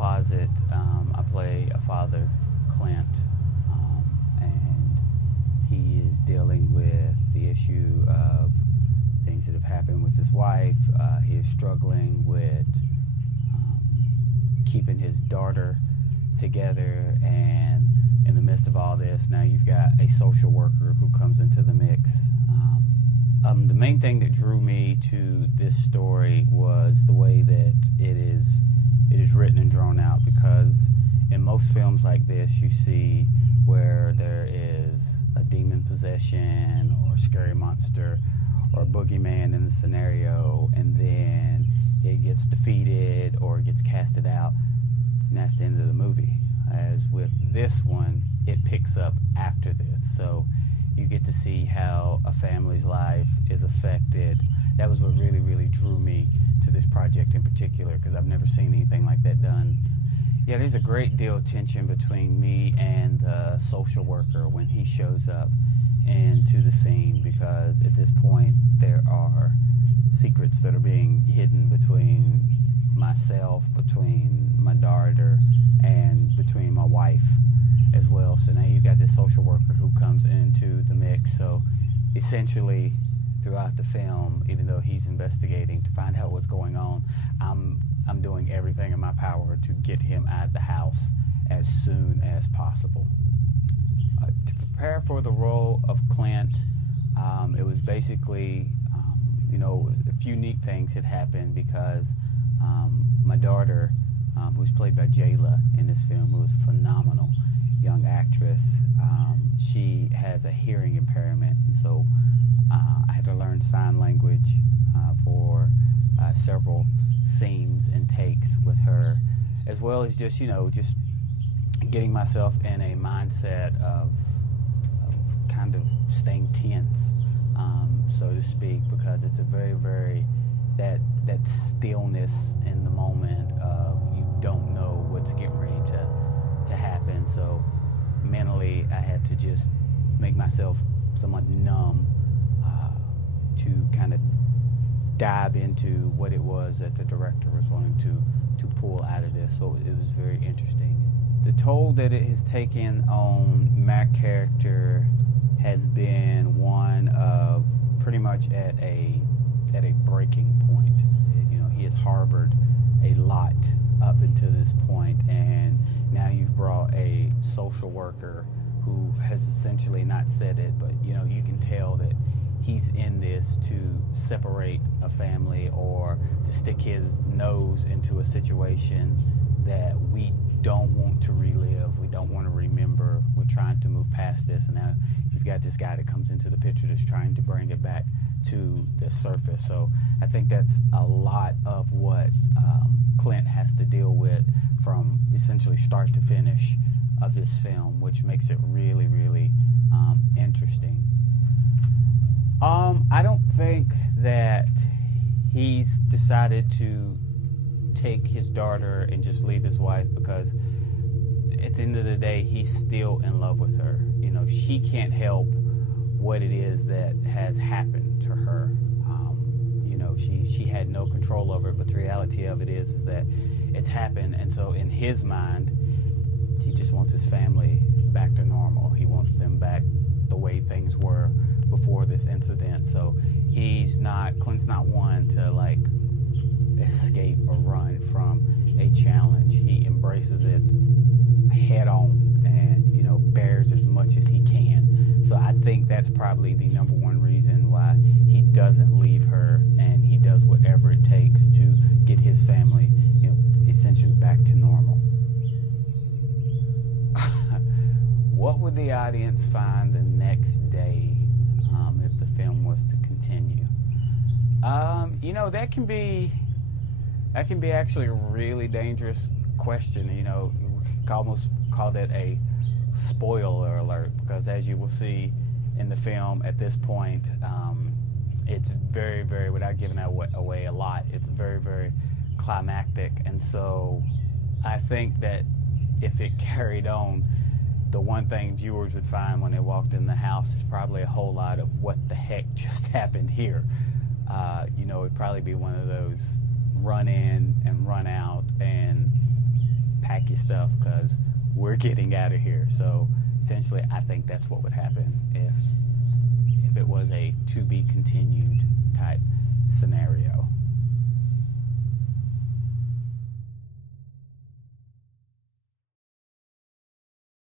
closet. I play a father, Clint, and he is dealing with the issue of things that have happened with his wife. He is struggling with keeping his daughter together, and in the midst of all this, now you've got a social worker who comes into the mix. The main thing that drew me to this story was the way that it is written and drawn out, because in most films like this you see where there is a demon possession or a scary monster or a boogeyman in the scenario, and then it gets defeated or it gets casted out, and that's the end of the movie. As with this one, it picks up after this, so you get to see how a family's life is affected. That was what really drew me to this project in particular, because I've never seen anything like that done. Yeah, there's a great deal of tension between me and the social worker when he shows up into the scene, because at this point there are secrets that are being hidden between myself, between my daughter, and between my wife as well. So now you've got this social worker who comes into the mix. So essentially throughout the film, even though he's investigating to find out what's going on, I'm doing everything in my power to get him out of the house as soon as possible. To prepare for the role of Clint, it was basically, a few neat things had happened, because my daughter, who's played by Jayla in this film, who was a phenomenal young actress, she has a hearing impairment, and so I had to learn sign language for several scenes and takes with her, as well as just getting myself in a mindset of kind of staying tense, so to speak, because it's a very that stillness in the moment of you don't know what's getting ready to happen. So mentally I had to just make myself somewhat numb to kind of dive into what it was that the director was wanting to pull out of this. So it was very interesting. The toll that it has taken on my character has been one of pretty much at a breaking point. He has harbored a lot up until this point, and now you've brought a social worker who has essentially not said it, but you can tell that he's in this to separate a family or to stick his nose into a situation that we don't want to relive, we don't want to remember. We're trying to move past this, and now you've got this guy that comes into the picture that's trying to bring it back to the surface. So I think that's a lot of what Clint has to deal with from essentially start to finish of this film, which makes it really interesting. I don't think that he's decided to take his daughter and just leave his wife, because at the end of the day he's still in love with her. She can't help what it is that has happened to her. She had no control over it, but the reality of it is that it's happened, and so in his mind he just wants his family back to normal. He wants them back the way things were before this incident. So Clint's not one to escape or run from a challenge. He embraces it head on and bears as much as he can. So I think that's probably the number one reason why he doesn't leave her, and he does whatever it takes to get his family essentially back to normal. What would the audience find the next day if the film was to continue? That can be actually a really dangerous question. We could almost call that a spoiler alert, because as you will see in the film at this point, it's very, without giving away a lot, it's very climactic. And so I think that if it carried on, the one thing viewers would find when they walked in the house is probably a whole lot of what the heck just happened here. It'd probably be one of those run in and run out, and pack your stuff because we're getting out of here. So essentially, I think that's what would happen if it was a to be continued type scenario.